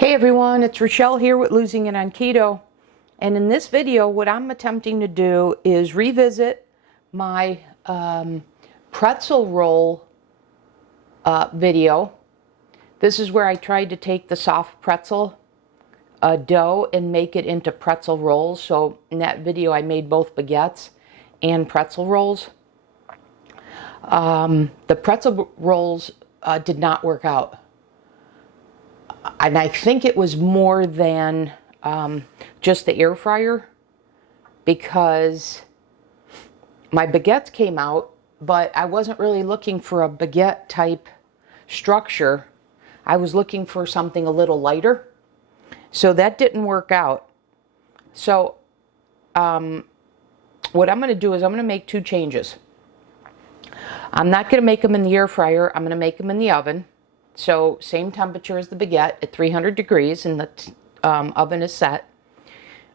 Hey everyone, it's Rochelle here with Losing It on Keto. And in this video, what I'm attempting to do is revisit my pretzel roll video. This is where I tried to take the soft pretzel dough and make it into pretzel rolls. So in that video, I made both baguettes and pretzel rolls. The pretzel rolls did not work out. And I think it was more than just the air fryer, because my baguettes came out, but I wasn't really looking for a baguette type structure. I was looking for something a little lighter. So that didn't work out. So what I'm going to do is I'm going to make two changes. I'm not going to make them in the air fryer. I'm going to make them in the oven. So same temperature as the baguette at 300 degrees, and the oven is set.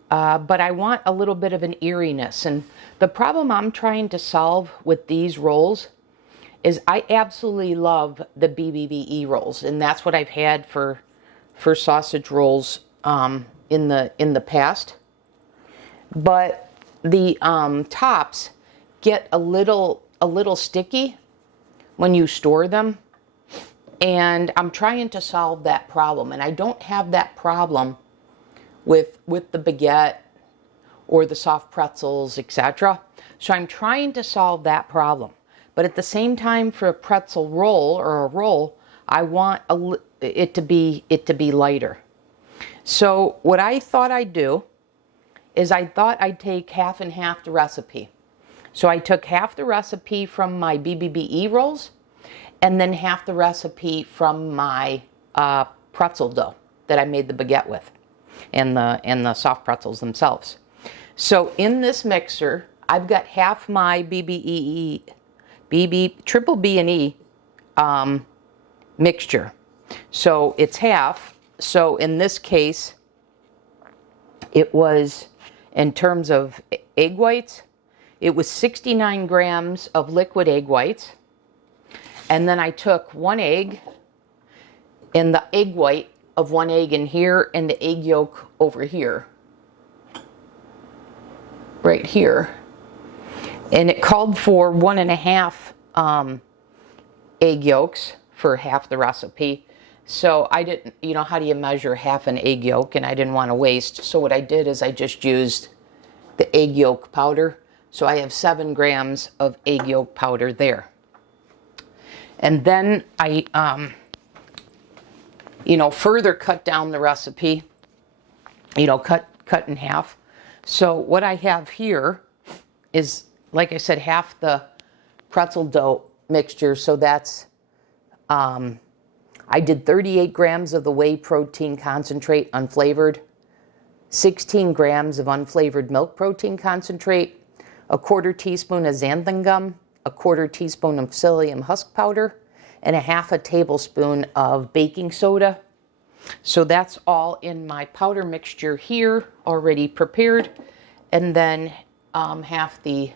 But I want a little bit of an eeriness. And the problem I'm trying to solve with these rolls is I absolutely love the BBBE rolls. And that's what I've had for sausage rolls in the past. But the tops get a little sticky when you store them. And I'm trying to solve that problem, and I don't have that problem with the baguette or the soft pretzels, etc. So I'm trying to solve that problem. But at the same time, for a pretzel roll or a roll, I want it to be lighter. So what I thought I'd do is I thought I'd take half and half the recipe. So I took half the recipe from my BBBE rolls, and then half the recipe from my pretzel dough that I made the baguette with, and the soft pretzels themselves. So in this mixer, I've got half my triple B and E mixture. So it's half. So in this case, it was, in terms of egg whites, it was 69 grams of liquid egg whites. And then I took one egg, and the egg white of one egg in here, and the egg yolk over here. Right here. And it called for 1.5 egg yolks for half the recipe. So I didn't, how do you measure half an egg yolk? And I didn't want to waste. So what I did is I just used the egg yolk powder. So I have 7 grams of egg yolk powder there. And then I, further cut down the recipe, cut in half. So what I have here is, like I said, half the pretzel dough mixture. So that's, I did 38 grams of the whey protein concentrate, unflavored, 16 grams of unflavored milk protein concentrate, a 1/4 teaspoon of xanthan gum, a 1/4 teaspoon of Psyllium husk powder, and a 1/2 tablespoon of baking soda. So that's all in my powder mixture here, already prepared. And then half the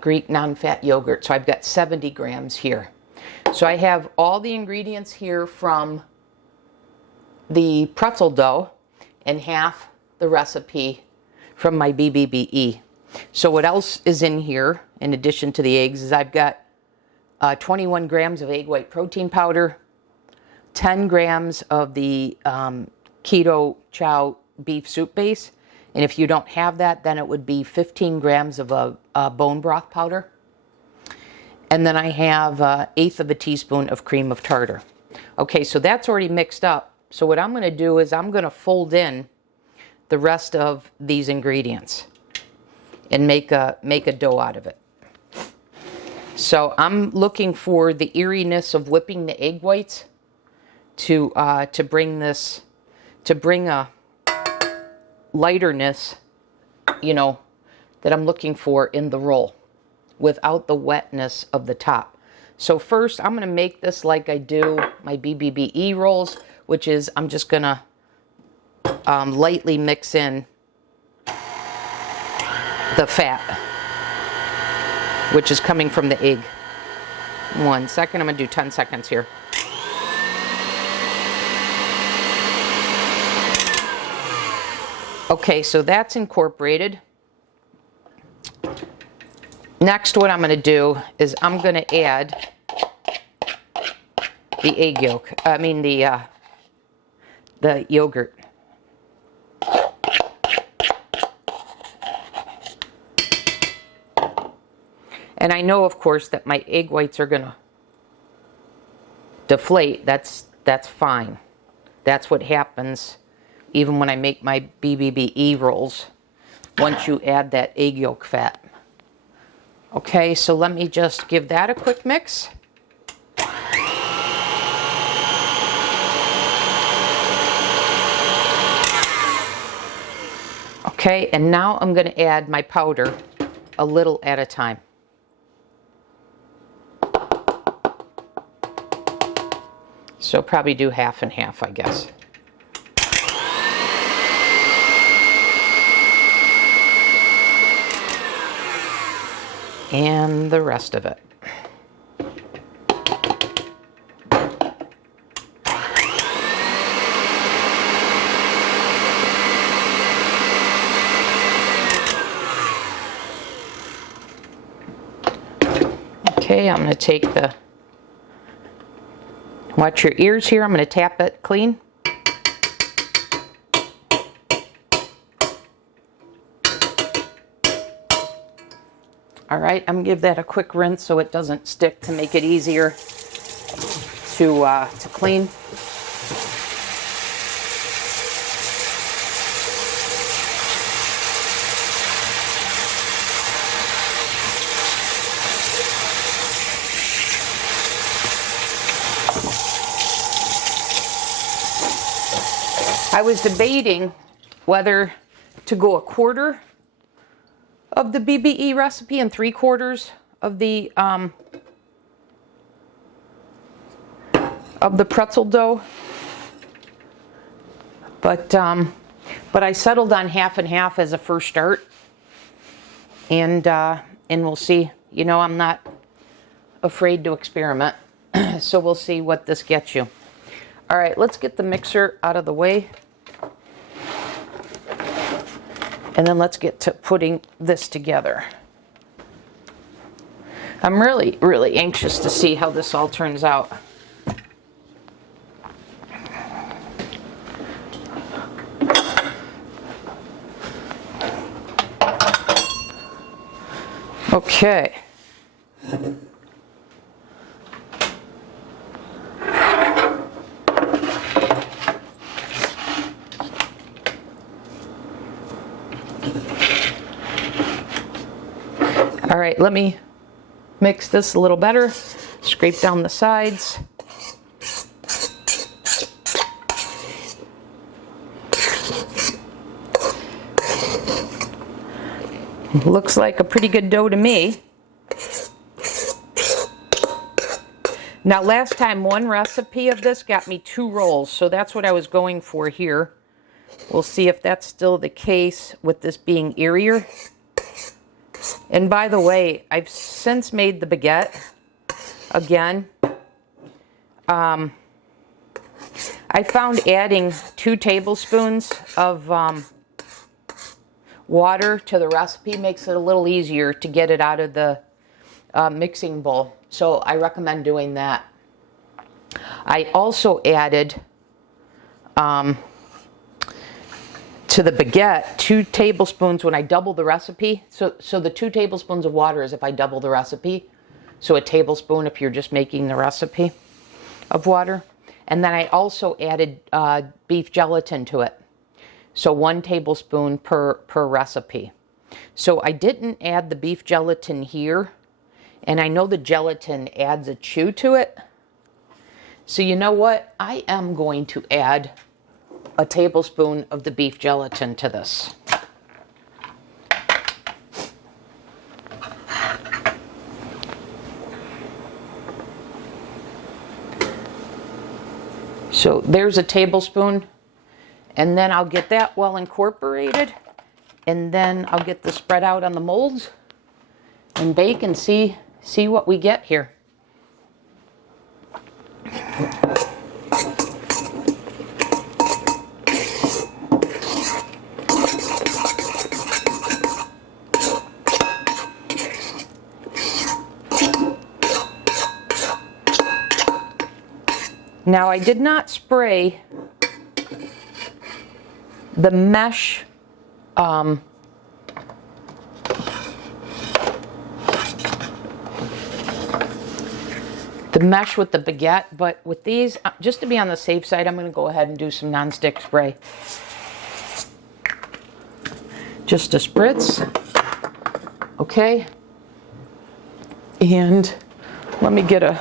Greek non-fat yogurt. So I've got 70 grams here. So I have all the ingredients here from the pretzel dough and half the recipe from my BBBE. So what else is in here, in addition to the eggs, is I've got 21 grams of egg white protein powder, 10 grams of the Keto Chow beef soup base. And if you don't have that, then it would be 15 grams of a bone broth powder. And then I have 1/8 of a teaspoon of cream of tartar. Okay, so that's already mixed up. So what I'm going to do is I'm going to fold in the rest of these ingredients and make a dough out of it. So I'm looking for the eeriness of whipping the egg whites to bring a lighterness, that I'm looking for in the roll, without the wetness of the top. So first, I'm going to make this like I do my BBBE rolls, which is I'm just going to lightly mix in the fat, which is coming from the egg. 1 second, I'm going to do 10 seconds here. Okay, so that's incorporated. Next, what I'm going to do is I'm going to add the egg yolk. I mean the yogurt. And I know, of course, that my egg whites are going to deflate. That's fine. That's what happens even when I make my BBBE rolls once you add that egg yolk fat. Okay, so let me just give that a quick mix. Okay, and now I'm going to add my powder a little at a time. So probably do half and half, I guess. And the rest of it. Okay, I'm going to take the, watch your ears here, I'm going to tap it clean. All right, I'm going to give that a quick rinse so it doesn't stick, to make it easier to clean. I was debating whether to go a quarter of the BBE recipe and 3/4 of the pretzel dough, but I settled on half and half as a first start, and we'll see. You know, I'm not afraid to experiment, so we'll see what this gets you. All right, let's get the mixer out of the way. And then let's get to putting this together. I'm really, really anxious to see how this all turns out. Okay. All right, let me mix this a little better, scrape down the sides. Looks like a pretty good dough to me. Now last time one recipe of this got me 2 rolls, so that's what I was going for here. We'll see if that's still the case with this being eerier. And by the way, I've since made the baguette again. I found adding 2 tablespoons of water to the recipe makes it a little easier to get it out of the mixing bowl. So I recommend doing that. I also added to the baguette 2 tablespoons when I double the recipe. So the 2 tablespoons of water is if I double the recipe. So a tablespoon if you're just making the recipe of water. And then I also added beef gelatin to it. So 1 tablespoon per recipe. So I didn't add the beef gelatin here. And I know the gelatin adds a chew to it. So you know what? I am going to add a tablespoon of the beef gelatin to this. So there's a tablespoon, and then I'll get that well incorporated, and then I'll get the spread out on the molds and bake and see what we get here. Now I did not spray the mesh with the baguette, but with these, just to be on the safe side, I'm going to go ahead and do some nonstick spray. Just a spritz. Okay. And let me get a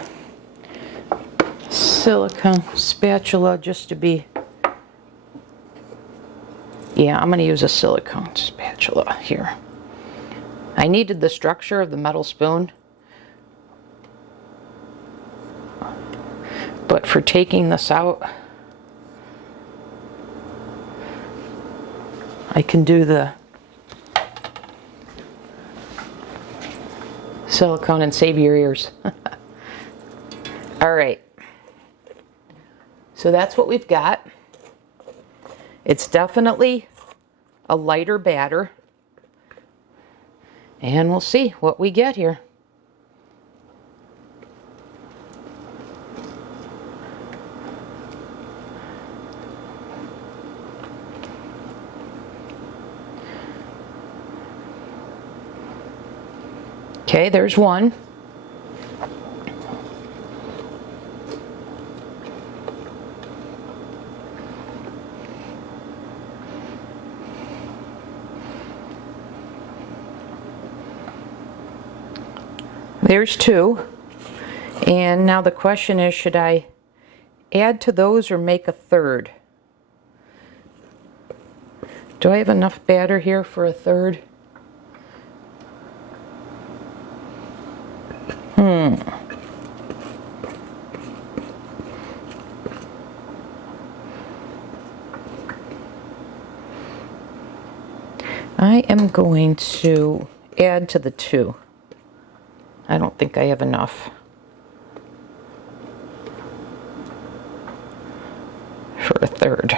silicone spatula just to be, yeah, I'm going to use a silicone spatula here. I needed the structure of the metal spoon, but for taking this out, I can do the silicone and save your ears. All right. So that's what we've got. It's definitely a lighter batter. And we'll see what we get here. Okay, there's one. There's two. And now the question is, should I add to those or make a third? Do I have enough batter here for a third? I am going to add to the two. I don't think I have enough for a third.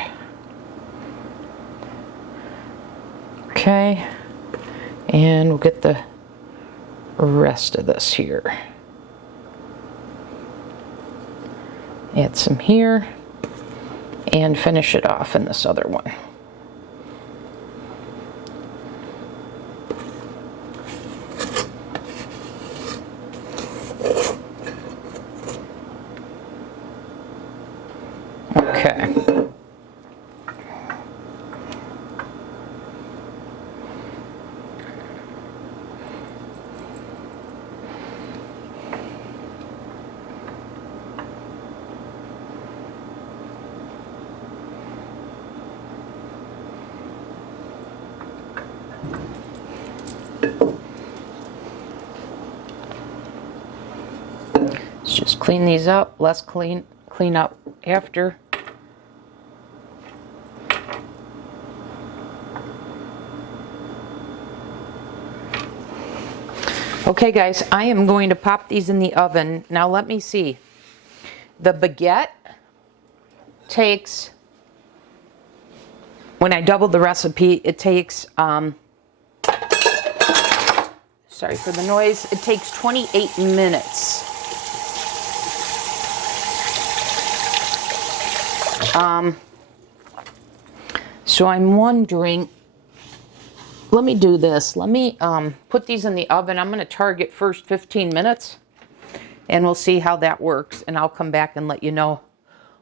Okay, and we'll get the rest of this here. Add some here and finish it off in this other one. Okay. Let's just clean these up. Less clean up after. Okay guys, I am going to pop these in the oven. Now let me see. The baguette takes, when I doubled the recipe, it takes, sorry for the noise, it takes 28 minutes. So I'm wondering, let me do this. Let me put these in the oven. I'm going to target first 15 minutes and we'll see how that works. And I'll come back and let you know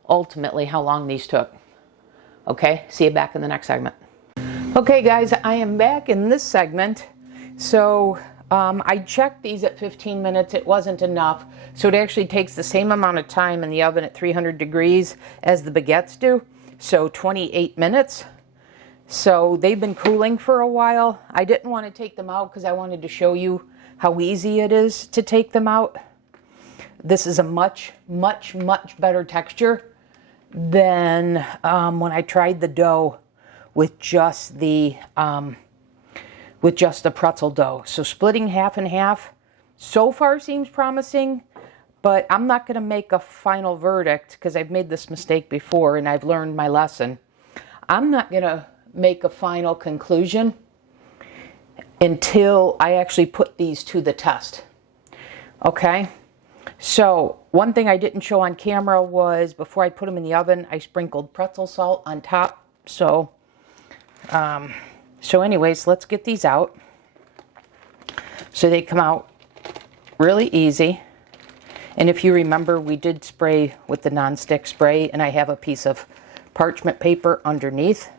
ultimately how long these took. Okay, see you back in the next segment. Okay guys, I am back in this segment. So I checked these at 15 minutes. It wasn't enough. So it actually takes the same amount of time in the oven at 300 degrees as the baguettes do. So 28 minutes. So they've been cooling for a while. I didn't want to take them out because I wanted to show you how easy it is to take them out. This is a much, much, much better texture than when I tried the dough with just the pretzel dough. So splitting half and half so far seems promising, but I'm not going to make a final verdict because I've made this mistake before and I've learned my lesson. I'm not going to make a final conclusion until I actually put these to the test. Okay? So one thing I didn't show on camera was before I put them in the oven, I sprinkled pretzel salt on top. So anyways, let's get these out. So they come out really easy. And if you remember, we did spray with the non-stick spray, and I have a piece of parchment paper underneath.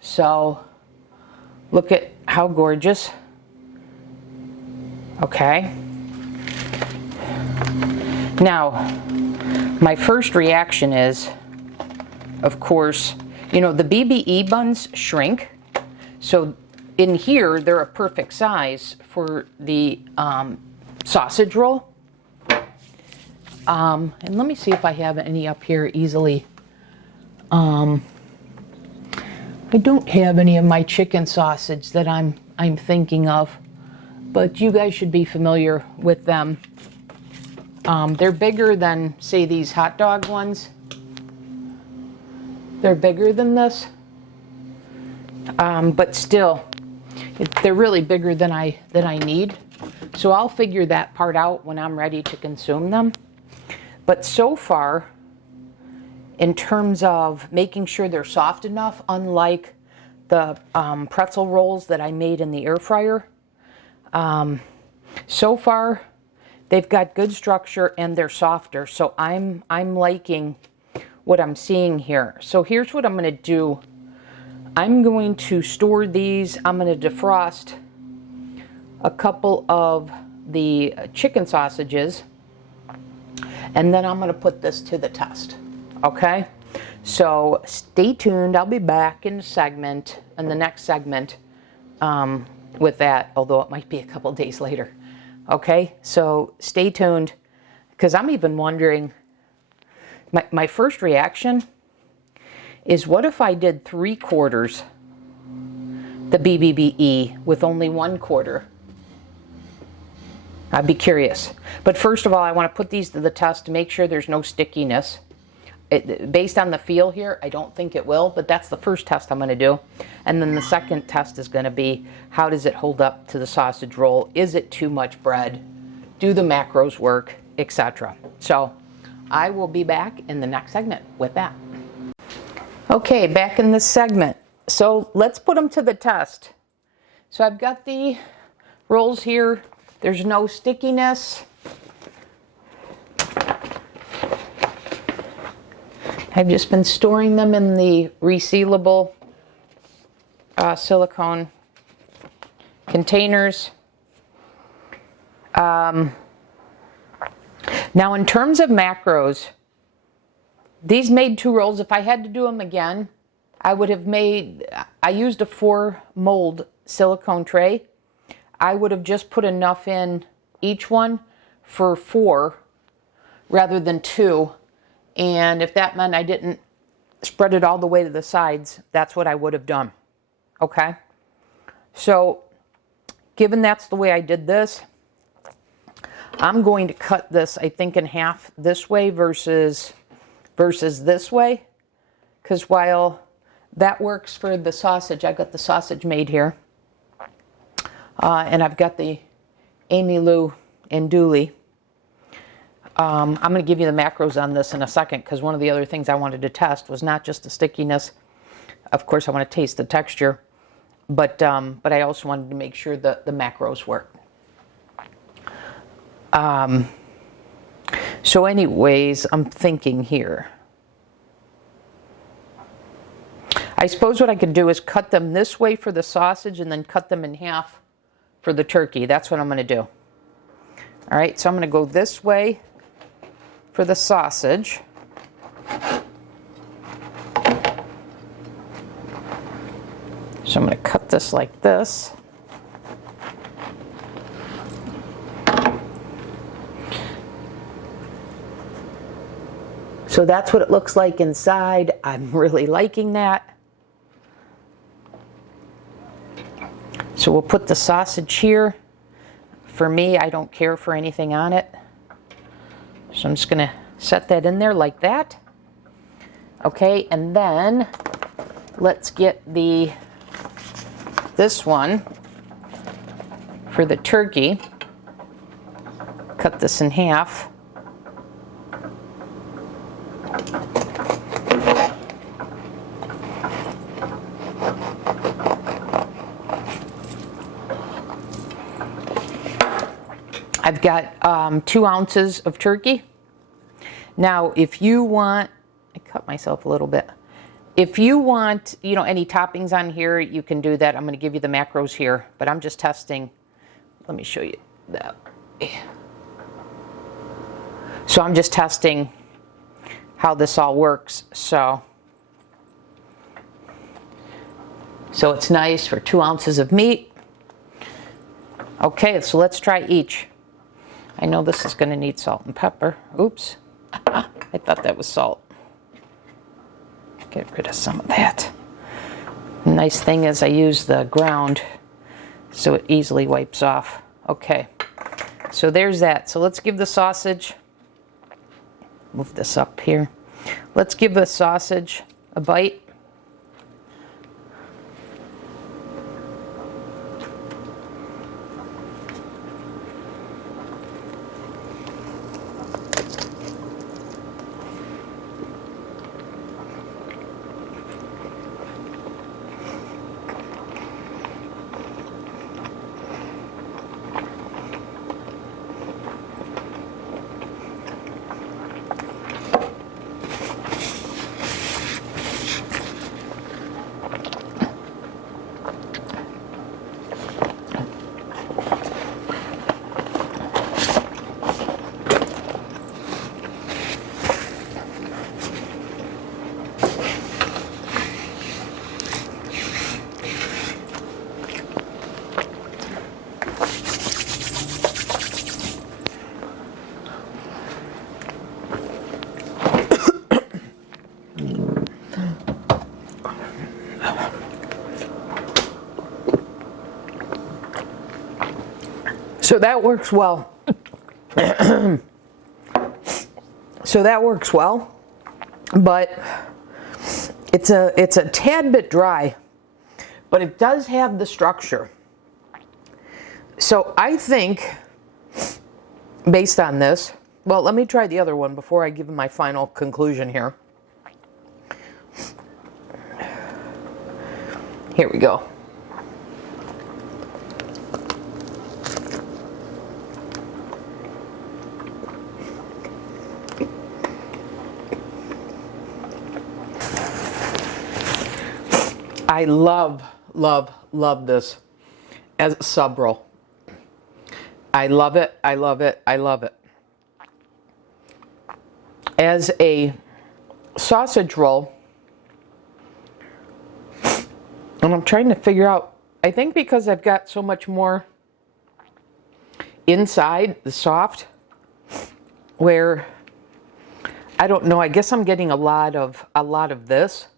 So look at how gorgeous. Okay. Now, my first reaction is, of course, you know, the BBE buns shrink. So in here, they're a perfect size for the sausage roll. And let me see if I have any up here easily. I don't have any of my chicken sausage that I'm thinking of, but you guys should be familiar with them. They're bigger than, say, these hot dog ones. They're bigger than this, but still, they're really bigger than I need. So I'll figure that part out when I'm ready to consume them. But so far, in terms of making sure they're soft enough, unlike the pretzel rolls that I made in the air fryer, so far they've got good structure and they're softer. So I'm liking what I'm seeing here. So here's what I'm going to do. I'm going to store these. I'm going to defrost a couple of the chicken sausages, and then I'm going to put this to the test. Okay? So stay tuned. I'll be back in the next segment with that, although it might be a couple days later. Okay? So stay tuned, because I'm even wondering, my first reaction is, what if I did 3/4 the BBBE with only 1/4? I'd be curious. But first of all, I want to put these to the test to make sure there's no stickiness. Based on the feel here, I don't think it will, but that's the first test I'm going to do. And then the second test is going to be, how does it hold up to the sausage roll? Is it too much bread? Do the macros work? Etc. So I will be back in the next segment with that. Okay, back in this segment. So let's put them to the test. So I've got the rolls here. There's no stickiness. I've just been storing them in the resealable silicone containers. Now, in terms of macros, these made 2 rolls. If I had to do them again, I used a 4 mold silicone tray. I would have just put enough in each one for 4 rather than 2. And if that meant I didn't spread it all the way to the sides, that's what I would have done. Okay? So, given that's the way I did this, I'm going to cut this, I think, in half this way versus this way. Because while that works for the sausage, I've got the sausage made here. And I've got the Amy Lou Andouille. I'm going to give you the macros on this in a second, because one of the other things I wanted to test was not just the stickiness. Of course, I want to taste the texture, but I also wanted to make sure that the macros work. So anyways, I'm thinking here. I suppose what I could do is cut them this way for the sausage and then cut them in half for the turkey. That's what I'm going to do. All right, so I'm going to go this way for the sausage. So I'm going to cut this like this. So that's what it looks like inside. I'm really liking that. So we'll put the sausage here. For me, I don't care for anything on it. So I'm just going to set that in there like that. Okay, and then let's get this one for the turkey. Cut this in half. I've got 2 ounces of turkey. Now, if you want, I cut myself a little bit. If you want, you know, any toppings on here, you can do that. I'm going to give you the macros here, but I'm just testing. Let me show you that. So I'm just testing how this all works. So it's nice for 2 ounces of meat. Okay, so let's try each. I know this is going to need salt and pepper. Oops. I thought that was salt. Get rid of some of that. The nice thing is I use the ground so it easily wipes off. Okay, so there's that. So let's give the sausage, move this up here. Let's give the sausage a bite. So that works well. So that works well, but it's a tad bit dry, but it does have the structure. So I think, based on this, well, let me try the other one before I give my final conclusion here. Here we go. I love, love, love this as a sub roll. I love it, I love it, I love it. As a sausage roll, and I'm trying to figure out, I think because I've got so much more inside, the soft, where, I don't know, I guess I'm getting a lot of this.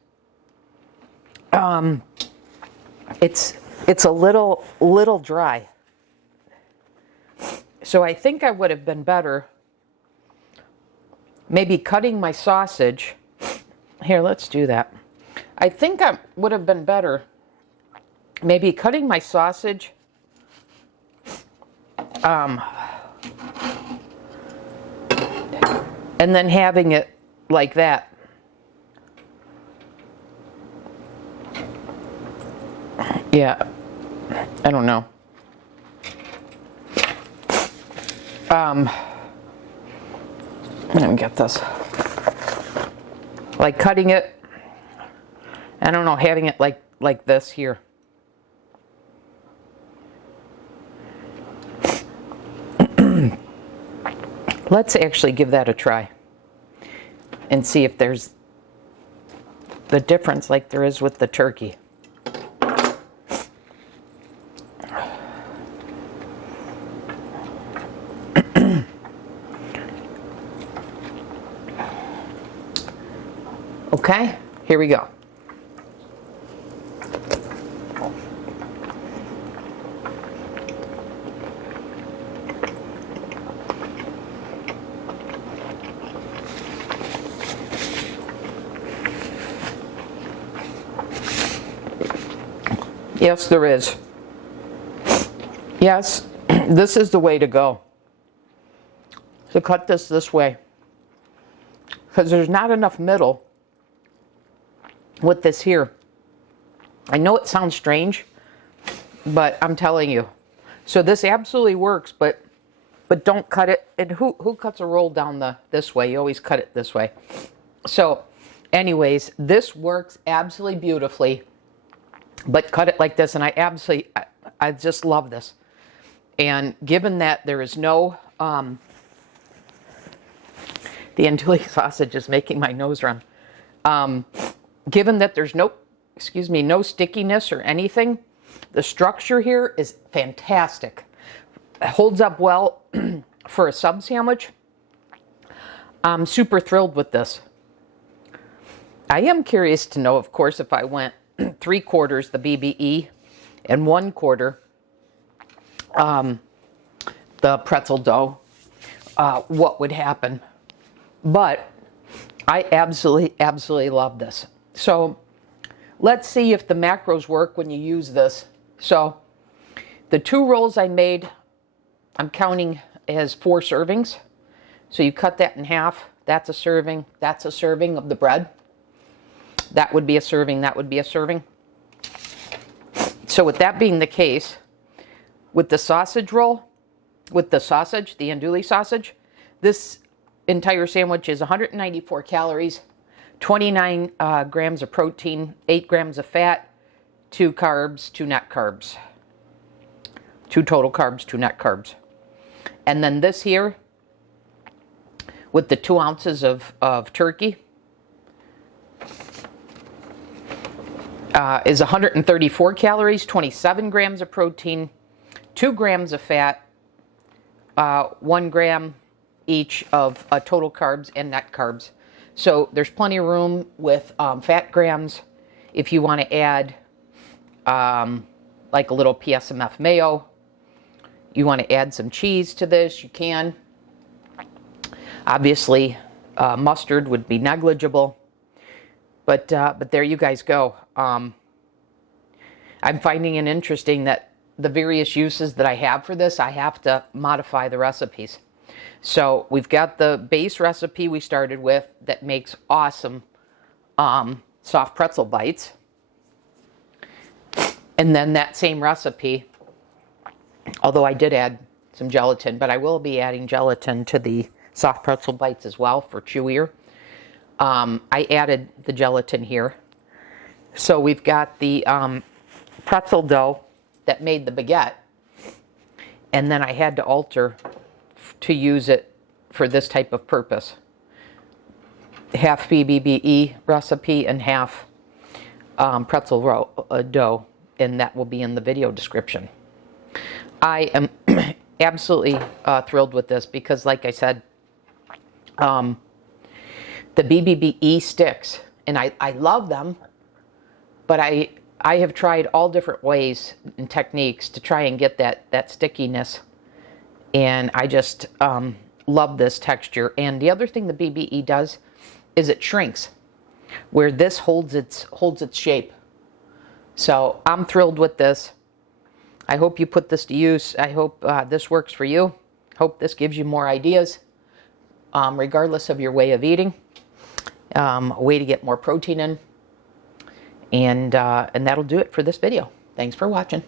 It's a little dry. So I think I would have been better maybe cutting my sausage. Here, let's do that. I think I would have been better maybe cutting my sausage and then having it like that. Yeah, I don't know. Let me get this. Like cutting it, I don't know, having it like this here. Let's actually give that a try and see if there's the difference like there is with the turkey. Okay, here we go. Yes, there is. Yes, this is the way to go. So cut this way, because there's not enough middle with this here. I know it sounds strange, but I'm telling you. So this absolutely works, but but don't cut it. And who cuts a roll down this way? You always cut it this way. So anyways, this works absolutely beautifully, but cut it like this. And I just love this. And given that there is no, the andouille sausage is making my nose run. Given that there's no stickiness or anything, the structure here is fantastic. It holds up well for a sub sandwich. I'm super thrilled with this. I am curious to know, of course, if I went 3/4 the BBE and 1/4 the pretzel dough, what would happen. But I absolutely love this. So let's see if the macros work when you use this. So the 2 rolls I made, I'm counting as 4 servings. So you cut that in half. That's a serving. That's a serving of the bread. That would be a serving. That would be a serving. So with that being the case, with the sausage roll, with the sausage, the andouille sausage, this entire sandwich is 194 calories, 29 grams of protein, 8 grams of fat, 2 carbs, 2 net carbs. 2 total carbs, 2 net carbs. And then this here, with the 2 ounces of turkey, is 134 calories, 27 grams of protein, 2 grams of fat, 1 gram each of total carbs and net carbs. So there's plenty of room with fat grams. If you want to add like a little PSMF mayo, you want to add some cheese to this, you can. Obviously, mustard would be negligible. But there you guys go. I'm finding it interesting that the various uses that I have for this, I have to modify the recipes. So we've got the base recipe we started with that makes awesome soft pretzel bites. And then that same recipe, although I did add some gelatin, but I will be adding gelatin to the soft pretzel bites as well for chewier. I added the gelatin here. So we've got the pretzel dough that made the baguette. And then I had to alter to use it for this type of purpose. Half BBBE recipe and half pretzel dough. And that will be in the video description. I am absolutely thrilled with this because, like I said, the BBBE sticks, and I love them, but I have tried all different ways and techniques to try and get that stickiness, and I just love this texture. And the other thing the BBE does is it shrinks, where this holds its shape. So I'm thrilled with this. I hope you put this to use. I hope this works for you. Hope this gives you more ideas, regardless of your way of eating. A way to get more protein in. And that'll do it for this video. Thanks for watching.